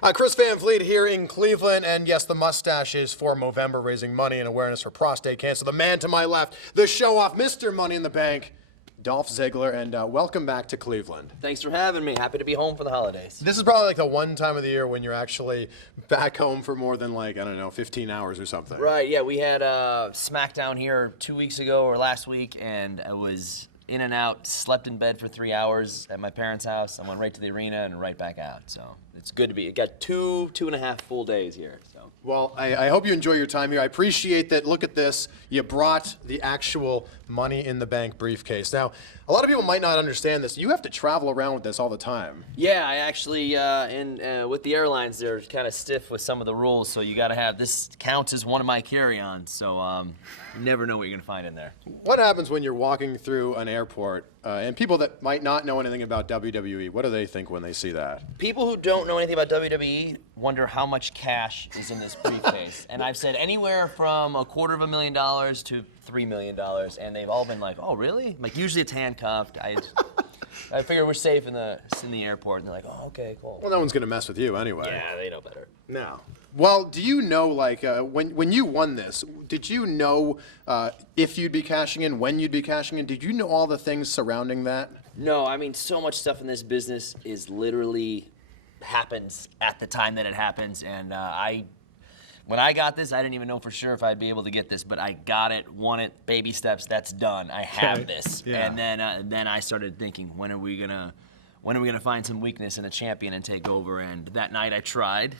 Chris Van Vliet here in Cleveland, and yes, the mustache is for Movember, raising money and awareness for prostate cancer. The man to my left, the show-off, Mr. Money in the Bank, Dolph Ziggler, and welcome back to Cleveland. Thanks for having me. Happy to be home for the holidays. This is probably like the one time of the year when you're actually back home for more than, like, I don't know, 15 hours or something. Right, yeah, we had SmackDown here 2 weeks ago or last week, and I was in and out, slept in bed for 3 hours at my parents' house. I went right to the arena and right back out, so it's good to be. It got two and a half full days here. So. Well, I hope you enjoy your time here. I appreciate that. Look at this. You brought the actual Money in the Bank briefcase. Now, a lot of people might not understand this. You have to travel around with this all the time. Yeah, I actually, with the airlines, they're kind of stiff with some of the rules, so you got to have, this counts as one of my carry-ons, so you never know what you're going to find in there. What happens when you're walking through an airport, and people that might not know anything about WWE, what do they think when they see that? People who don't know anything about WWE wonder how much cash is in this briefcase. And I've said anywhere from $250,000 to $3 million, and they've all been like, "Oh, really?" Like, usually it's handcuffed. I figure we're safe in the airport, and they're like, "Oh, okay, cool." Well, no one's gonna mess with you anyway. Yeah, they know better. No. Well, do you know, like, when you won this, did you know if you'd be cashing in, when you'd be cashing in? Did you know all the things surrounding that? No, I mean, so much stuff in this business is literally happens at the time that it happens, and when I got this, I didn't even know for sure if I'd be able to get this, but I got it, won it, baby steps, that's done. I have this. Yeah. And then I started thinking, when are we gonna find some weakness in a champion and take over? And that night I tried.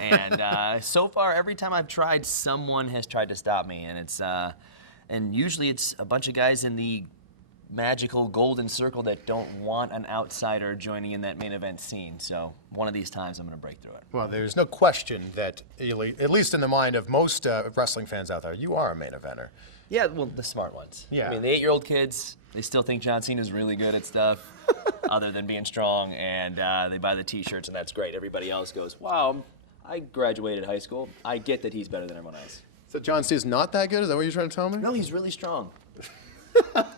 And so far, every time I've tried, someone has tried to stop me, and and usually it's a bunch of guys in the magical golden circle that don't want an outsider joining in that main event scene. So one of these times I'm going to break through it. Well, there's no question that, at least in the mind of most wrestling fans out there, you are a main eventer. Yeah, well, the smart ones. Yeah. I mean, the 8-year-old kids, they still think John Cena's really good at stuff other than being strong, and they buy the T-shirts, and that's great. Everybody else goes, wow, I graduated high school. I get that he's better than everyone else. So John Cena's not that good? Is that what you're trying to tell me? No, he's really strong.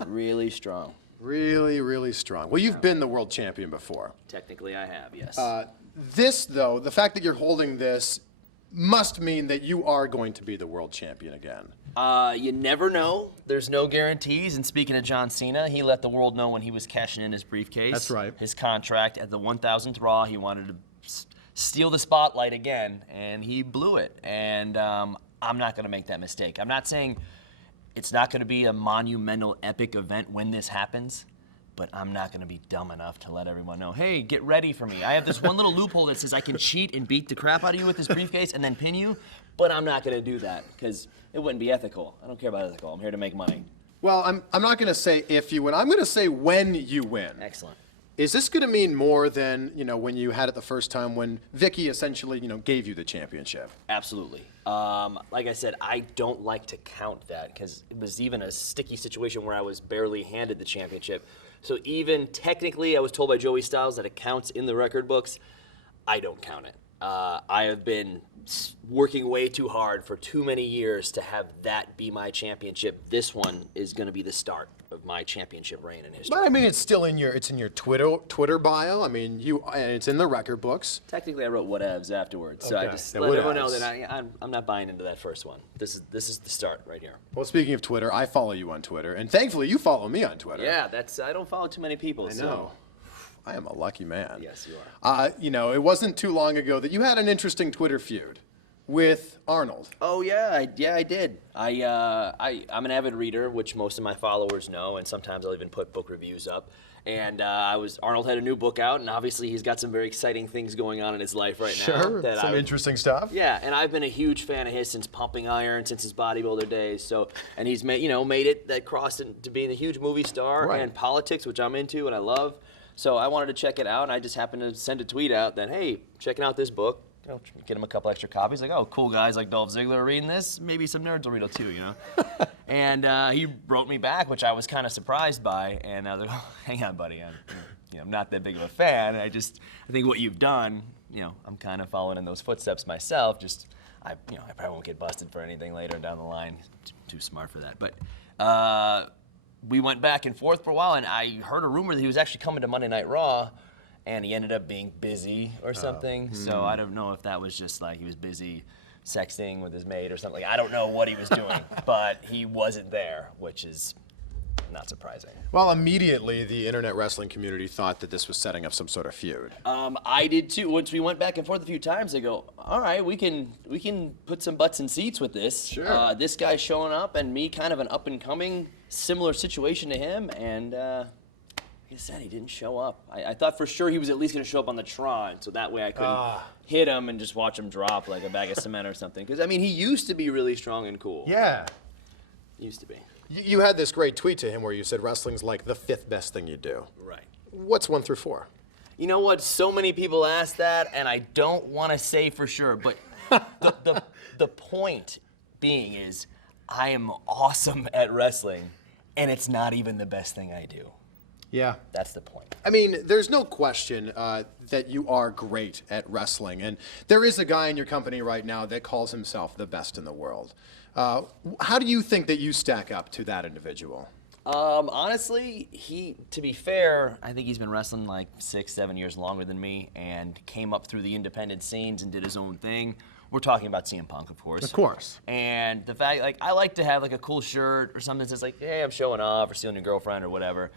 Really strong. Really, really strong. Well, you've been the world champion before. Technically, I have, yes. This, though, the fact that you're holding this must mean that you are going to be the world champion again. You never know. There's no guarantees. And speaking of John Cena, he let the world know when he was cashing in his briefcase. That's right. His contract at the 1000th Raw, he wanted to steal the spotlight again, and he blew it. And I'm not going to make that mistake. I'm not saying it's not going to be a monumental, epic event when this happens, but I'm not going to be dumb enough to let everyone know, hey, get ready for me. I have this one little loophole that says I can cheat and beat the crap out of you with this briefcase and then pin you, but I'm not going to do that because it wouldn't be ethical. I don't care about ethical. I'm here to make money. Well, I'm not going to say if you win. I'm going to say when you win. Excellent. Is this going to mean more than, when you had it the first time when Vickie essentially, gave you the championship? Absolutely. Like I said, I don't like to count that because it was even a sticky situation where I was barely handed the championship. So even technically, I was told by Joey Styles that it counts in the record books. I don't count it. I have been working way too hard for too many years to have that be my championship. This one is going to be the start of my championship reign in history. But I mean, it's still in your Twitter bio. I mean, and it's in the record books. Technically, I wrote whatevs afterwards, so Okay. I just Yeah, let everyone know whatevs. that I'm not buying into that first one. This is the start right here. Well, speaking of Twitter, I follow you on Twitter, and thankfully, you follow me on Twitter. Yeah, I don't follow too many people. I know. I am a lucky man. Yes, you are. It wasn't too long ago that you had an interesting Twitter feud with Arnold. Oh yeah, I did. I'm an avid reader, which most of my followers know, and sometimes I'll even put book reviews up. And Arnold had a new book out, and obviously he's got some very exciting things going on in his life right now. Sure, some interesting stuff. Yeah, and I've been a huge fan of his since Pumping Iron, since his bodybuilder days. So, and he's made it that crossed into being a huge movie star and politics, which I'm into and I love. So I wanted to check it out, and I just happened to send a tweet out that, hey, checking out this book. Get him a couple extra copies. Like, oh, cool guys like Dolph Ziggler are reading this. Maybe some nerds will read it too, And he wrote me back, which I was kind of surprised by. And I was like, oh, hang on, buddy. I'm not that big of a fan. I think what you've done, I'm kind of following in those footsteps myself. I probably won't get busted for anything later down the line. Too smart for that. But we went back and forth for a while, and I heard a rumor that he was actually coming to Monday Night Raw. and he ended up being busy or something. So I don't know if that was just like he was busy sexting with his maid or something. I don't know what he was doing, but he wasn't there, which is not surprising. Well, immediately the internet wrestling community thought that this was setting up some sort of feud. I did too. Once we went back and forth a few times, I go, all right, we can put some butts in seats with this. Sure. This guy showing up and me kind of an up and coming, similar situation to him, and like I said, he didn't show up. I thought for sure he was at least going to show up on the Tron, so that way I couldn't hit him and just watch him drop like a bag of cement or something. Because, I mean, he used to be really strong and cool. Yeah. Used to be. You had this great tweet to him where you said wrestling's like the 5th best thing you do. Right. What's 1 through 4? You know what? So many people ask that, and I don't want to say for sure, but the point being is I am awesome at wrestling, and it's not even the best thing I do. Yeah. That's the point. I mean, there's no question that you are great at wrestling, and there is a guy in your company right now that calls himself the best in the world. How do you think that you stack up to that individual? Honestly, to be fair, I think he's been wrestling like 6-7 years longer than me and came up through the independent scenes and did his own thing. We're talking about CM Punk, of course. Of course. And the fact, like, I like to have like a cool shirt or something that says like, hey, I'm showing off or stealing your girlfriend or whatever.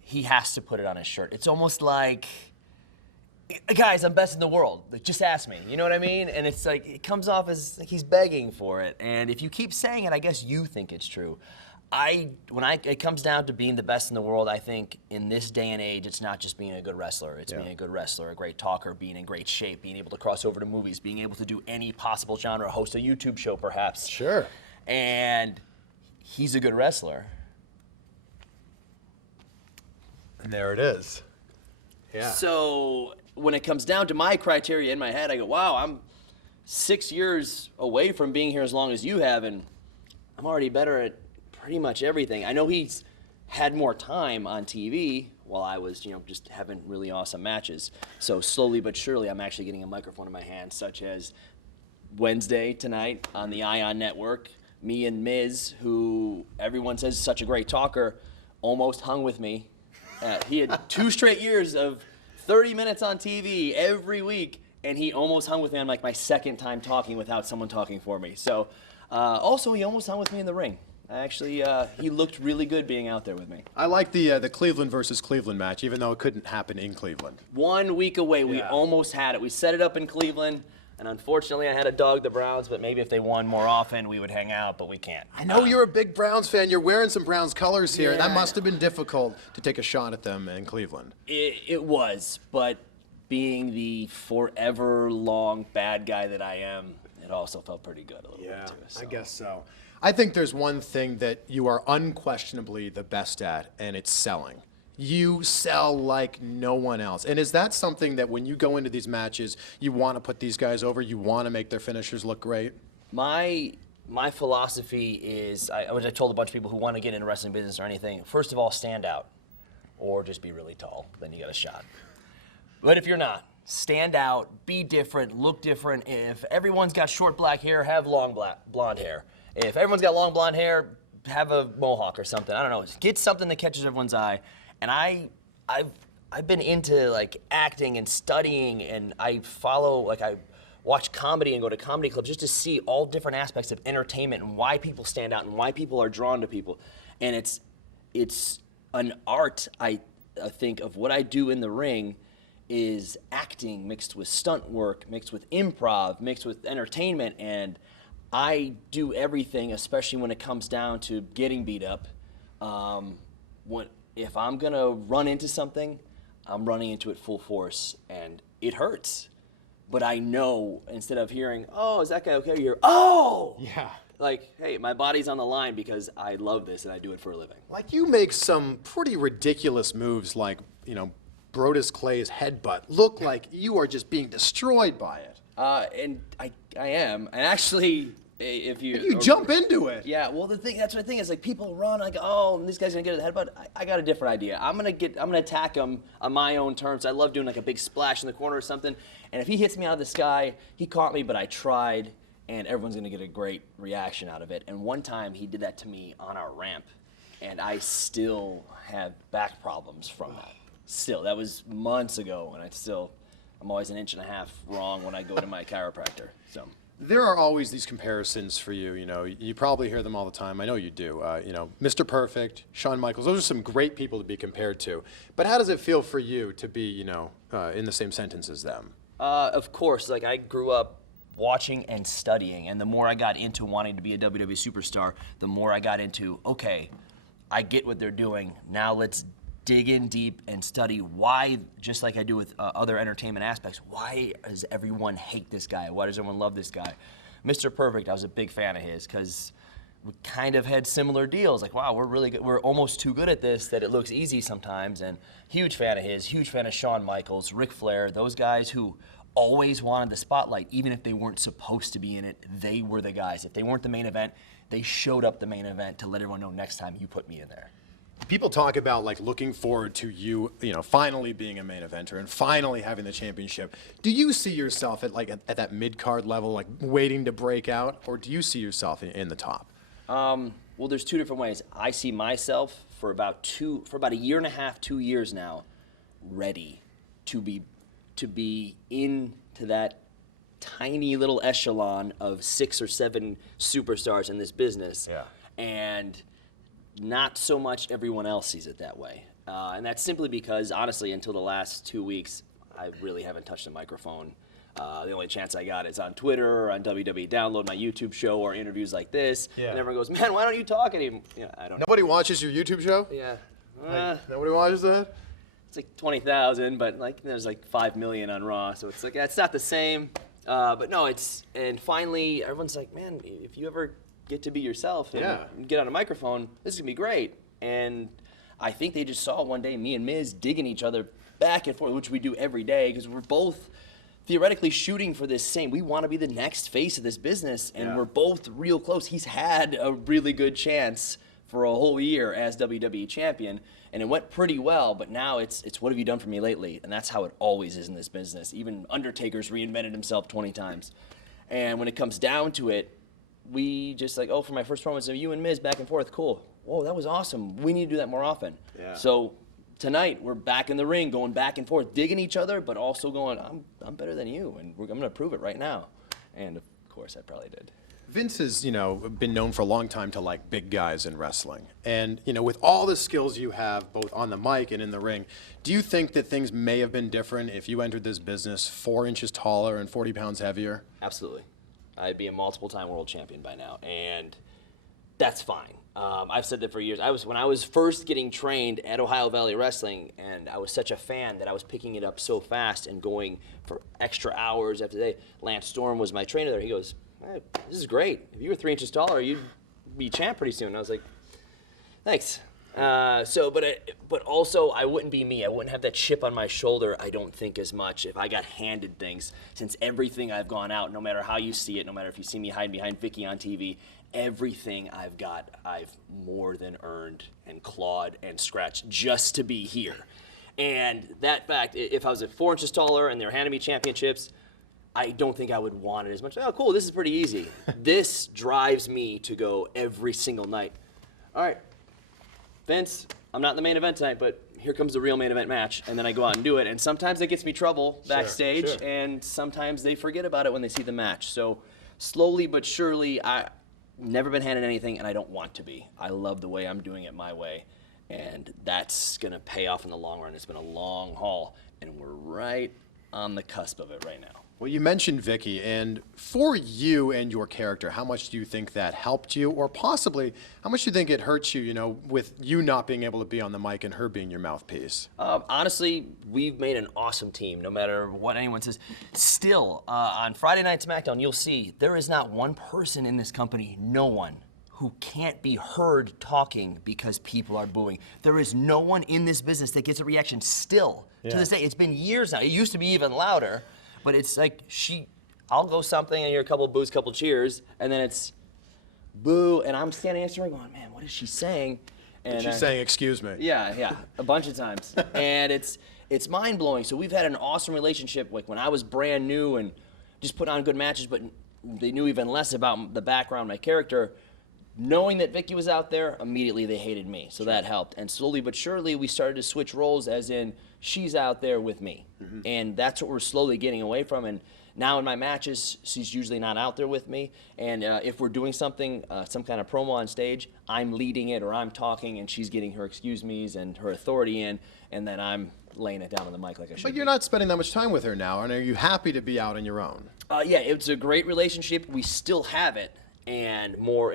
He has to put it on his shirt. It's almost like, guys, I'm best in the world. Like, just ask me. You know what I mean? And it's like, it comes off as like he's begging for it. And if you keep saying it, I guess you think it's true. It comes down to being the best in the world, I think in this day and age, it's not just being a good wrestler. It's being a good wrestler, a great talker, being in great shape, being able to cross over to movies, being able to do any possible genre, host a YouTube show perhaps. Sure. And he's a good wrestler. And there it is. Yeah. So when it comes down to my criteria in my head, I go, wow, I'm 6 years away from being here as long as you have, and I'm already better at pretty much everything. I know he's had more time on TV while I was, just having really awesome matches. So slowly but surely, I'm actually getting a microphone in my hand, such as Wednesday tonight on the Ion Network. Me and Miz, who everyone says is such a great talker, almost hung with me. He had 2 straight years of 30 minutes on TV every week, and he almost hung with me on like my 2nd time talking without someone talking for me. So also, he almost hung with me in the ring. Actually, he looked really good being out there with me. I like the Cleveland versus Cleveland match, even though it couldn't happen in Cleveland. 1 week away, we almost had it. We set it up in Cleveland, and unfortunately, I had to dog the Browns, but maybe if they won more often, we would hang out, but we can't. I know you're a big Browns fan. You're wearing some Browns colors here. That must have been difficult to take a shot at them in Cleveland. It was, but being the forever long bad guy that I am, it also felt pretty good a little bit too. So. I guess so. I think there's one thing that you are unquestionably the best at, and it's selling. You sell like no one else. And is that something that when you go into these matches, you want to put these guys over, you want to make their finishers look great? My philosophy is, which I told a bunch of people who want to get into wrestling business or anything, first of all, stand out or just be really tall, then you got a shot. But if you're not, stand out, be different, look different. If everyone's got short black hair, have long blonde hair. If everyone's got long blonde hair, have a mohawk or something. I don't know. Get something that catches everyone's eye. And I've been into like acting and studying, and I watch comedy and go to comedy clubs just to see all different aspects of entertainment and why people stand out and why people are drawn to people. And it's an art, I think, of what I do in the ring is acting mixed with stunt work, mixed with improv, mixed with entertainment, and I do everything, especially when it comes down to getting beat up. If I'm gonna run into something, I'm running into it full force, and it hurts. But I know, instead of hearing, oh, is that guy okay? You hear, oh! Yeah. Like, hey, my body's on the line because I love this and I do it for a living. Like you make some pretty ridiculous moves like, Brodus Clay's headbutt look like you are just being destroyed by it. And I am. And actually, if you jump into it. Yeah, well, that's the thing is like people run, like, oh, this guy's gonna get a headbutt. I got a different idea. I'm gonna attack him on my own terms. I love doing like a big splash in the corner or something. And if he hits me out of the sky, he caught me, but I tried, and everyone's gonna get a great reaction out of it. And one time he did that to me on our ramp, and I still have back problems from that. Still, that was months ago, and I'm always 1.5 inches wrong when I go to my chiropractor. So. There are always these comparisons for you. You know, you probably hear them all the time. I know you do. You know, Mr. Perfect, Shawn Michaels. Those are some great people to be compared to. But how does it feel for you to be, you know, in the same sentence as them? Of course. Like, I grew up watching and studying, and the more I got into wanting to be a WWE superstar, the more I got into, okay, I get what they're doing. Now let's dig in deep and study why, just like I do with other entertainment aspects, why does everyone hate this guy? Why does everyone love this guy? Mr. Perfect, I was a big fan of his because we kind of had similar deals. Like, wow, we're really good. We're almost too good at this that it looks easy sometimes. And huge fan of his, huge fan of Shawn Michaels, Ric Flair, those guys who always wanted the spotlight, even if they weren't supposed to be in it. They were the guys. If they weren't the main event, they showed up the main event to let everyone know next time you put me in there. People talk about like looking forward to you know, finally being a main eventer and finally having the championship. Do you see yourself at that mid-card level, like waiting to break out, or do you see yourself in the top? Well, there's two different ways. I see myself for about 1.5 years, 2 years now, ready to be into that tiny little echelon of 6 or 7 superstars in this business. Yeah. And not so much everyone else sees it that way. And that's simply because, honestly, until the last 2 weeks, I really haven't touched a microphone. The only chance I got is on Twitter or on WWE Download, my YouTube show, or interviews like this. Yeah. And everyone goes, man, why don't you talk anymore? I don't know. Nobody watches your YouTube show? Yeah. Nobody watches that? It's like 20,000, but like there's like 5 million on Raw, so it's like it's not the same. But no, and finally everyone's like, man, if you ever get to be yourself and get on a microphone, this is gonna be great. And I think they just saw one day me and Miz digging each other back and forth, which we do every day because we're both theoretically shooting for this same. We want to be the next face of this business, and we're both real close. He's had a really good chance for a whole year as WWE Champion, and it went pretty well, but now it's what have you done for me lately? And that's how it always is in this business. Even Undertaker's reinvented himself 20 times. And when it comes down to it, we just like, oh, for my first promo, so you and Miz back and forth, cool. Whoa, that was awesome. We need to do that more often. Yeah. So tonight, we're back in the ring, going back and forth, digging each other, but also going, I'm better than you, and I'm going to prove it right now. And, of course, I probably did. Vince has, you know, been known for a long time to like big guys in wrestling. And, you know, with all the skills you have, both on the mic and in the ring, do you think that things may have been different if you entered this business 4 inches taller and 40 pounds heavier? Absolutely. I'd be a multiple-time world champion by now, and that's fine. I've said that for years. When I was first getting trained at Ohio Valley Wrestling, and I was such a fan that I was picking it up so fast and going for extra hours after day. Lance Storm was my trainer there. He goes, hey, this is great. If you were 3 inches taller, you'd be champ pretty soon. And I was like, thanks. But also, I wouldn't be me. I wouldn't have that chip on my shoulder, I don't think, as much if I got handed things. Since everything I've gone out, no matter how you see it, no matter if you see me hiding behind Vickie on TV, everything I've got, I've more than earned and clawed and scratched just to be here. And that fact, if I was 4 inches taller and they were handing me championships, I don't think I would want it as much. Oh, cool, this is pretty easy. This drives me to go every single night. All right, Vince, I'm not in the main event tonight, but here comes the real main event match, and then I go out and do it. And sometimes it gets me trouble backstage, and sometimes they forget about it when they see the match. So slowly but surely, I've never been handed anything, and I don't want to be. I love the way I'm doing it my way, and that's going to pay off in the long run. It's been a long haul, and we're right on the cusp of it right now. Well, you mentioned Vickie, and for you and your character, how much do you think that helped you, or possibly how much do you think it hurts you, you know, with you not being able to be on the mic and her being your mouthpiece? Honestly, we've made an awesome team, no matter what anyone says. Still, on Friday Night SmackDown, you'll see there is not one person in this company, no one, who can't be heard talking because people are booing. There is no one in this business that gets a reaction still to this day. It's been years now. It used to be even louder. But it's like I'll go something and hear a couple of boos, couple of cheers, and then it's boo, and I'm standing next to her going, man, what is she saying? And she's saying, excuse me. Yeah, a bunch of times. And it's mind-blowing. So we've had an awesome relationship. Like when I was brand new and just put on good matches, but they knew even less about the background, my character, knowing that Vickie was out there, immediately they hated me, so that helped. And slowly but surely, we started to switch roles, as in she's out there with me, and that's what we're slowly getting away from. And now in my matches, she's usually not out there with me. And if we're doing something, some kind of promo on stage, I'm leading it or I'm talking, and she's getting her excuse me's and her authority in, and then I'm laying it down on the mic like I should. But you're not spending that much time with her now, and are you happy to be out on your own? Yeah, it's a great relationship. We still have it, and more,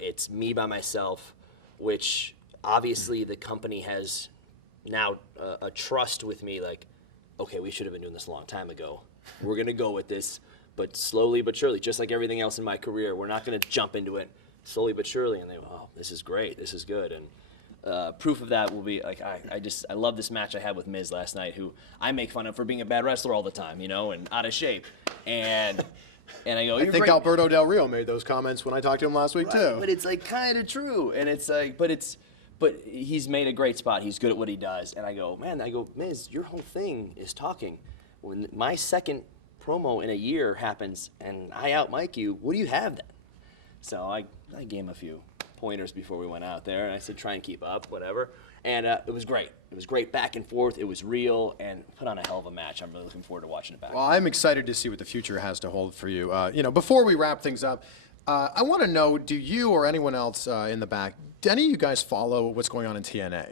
it's me by myself, which obviously the company has now a trust with me, like, okay, we should have been doing this a long time ago. We're going to go with this, but slowly but surely, just like everything else in my career, we're not going to jump into it slowly but surely. And they, oh, this is great, this is good. And proof of that will be, like, I love this match I had with Miz last night, who I make fun of for being a bad wrestler all the time, you know, and out of shape. And I go, I think Alberto Del Rio made those comments when I talked to him last week, too. But it's, like, kind of true. And it's like, but he's made a great spot. He's good at what he does. And I go, Miz, your whole thing is talking. When my second promo in a year happens and I out-mic you, what do you have then? So I gave him a few pointers before we went out there, and I said, try and keep up, whatever. And it was great. It was great back and forth. It was real, and put on a hell of a match. I'm really looking forward to watching it back. Well, I'm excited to see what the future has to hold for you. You know, before we wrap things up, I want to know, do you or anyone else in the back, do any of you guys follow what's going on in TNA?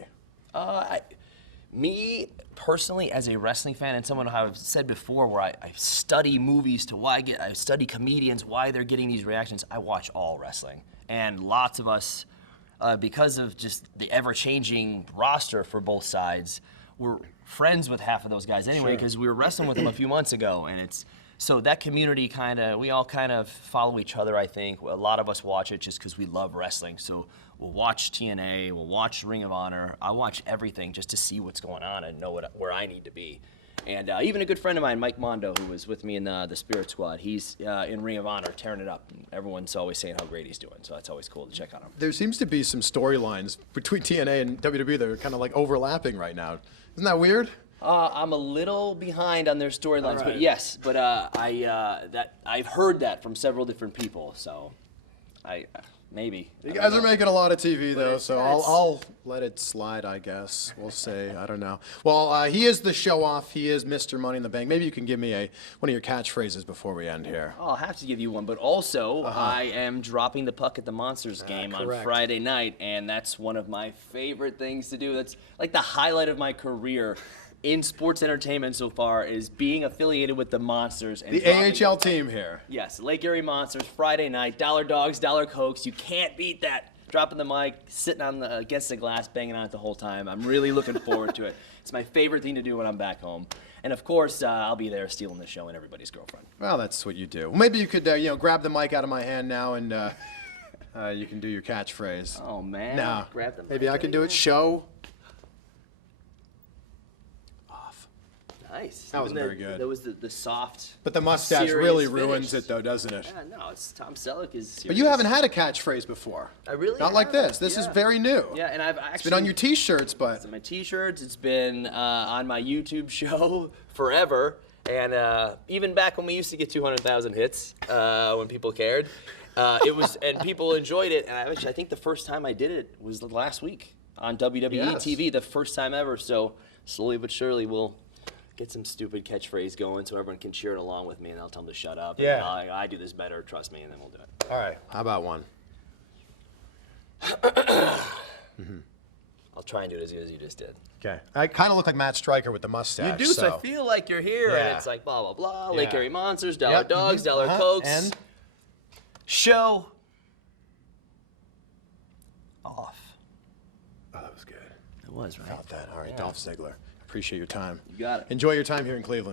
Me, personally, as a wrestling fan and someone who I've said before, where I study movies I study comedians, why they're getting these reactions, I watch all wrestling. And lots of us, because of just the ever-changing roster for both sides, we're friends with half of those guys anyway, because we were wrestling with them a few months ago. And so that community we all kind of follow each other, I think. A lot of us watch it just because we love wrestling. So we'll watch TNA, we'll watch Ring of Honor. I watch everything just to see what's going on and know where I need to be. And even a good friend of mine, Mike Mondo, who was with me in the Spirit Squad, he's in Ring of Honor tearing it up. And everyone's always saying how great he's doing, so that's always cool to check on him. There seems to be some storylines between TNA and WWE that are kind of like overlapping right now. Isn't that weird? I'm a little behind on their storylines, but yes. But I've heard that from several different people, so maybe. You guys are making a lot of TV, though, so I'll let it slide, I guess. We'll say, I don't know. Well, he is the show-off. He is Mr. Money in the Bank. Maybe you can give me one of your catchphrases before we end here. I'll have to give you one, but also I am dropping the puck at the Monsters game on Friday night, and that's one of my favorite things to do. That's like the highlight of my career in sports entertainment so far, is being affiliated with the Monsters. And the AHL team here. Yes, Lake Erie Monsters, Friday night, $, dogs, $, Cokes. You can't beat that. Dropping the mic, sitting against the glass, banging on it the whole time. I'm really looking forward to it. It's my favorite thing to do when I'm back home. And of course, I'll be there stealing the show and everybody's girlfriend. Well, that's what you do. Well, maybe you could, grab the mic out of my hand now and you can do your catchphrase. Oh, man. No. Grab the mic. Maybe I can do it. Show. Nice. That wasn't very good. That was the soft. But the mustache really ruins it, though, doesn't it? Yeah, no, it's Tom Selleck is serious. But you haven't had a catchphase before. I really Not like this. This is very new. Yeah, and I've actually. It's been on your T-shirts, but. It's on my T-shirts. It's been on my YouTube show forever, and even back when we used to get 200,000 hits, when people cared, it was, and people enjoyed it. And I think the first time I did it was last week on WWE TV, the first time ever. So slowly but surely we'll get some stupid catchphrase going so everyone can cheer it along with me, and I'll tell them to shut up. Yeah. And I do this better, trust me, and then we'll do it. All right. How about one? I'll try and do it as good as you just did. Okay. I kind of look like Matt Stryker with the mustache. You do, so I feel like you're here, and it's like blah, blah, blah, Lake Erie Monsters, $, dogs, $, Cokes. And? Show off. Oh, that was good. It was, right? Got that. All right, Dolph Ziggler. Appreciate your time. You got it. Enjoy your time here in Cleveland.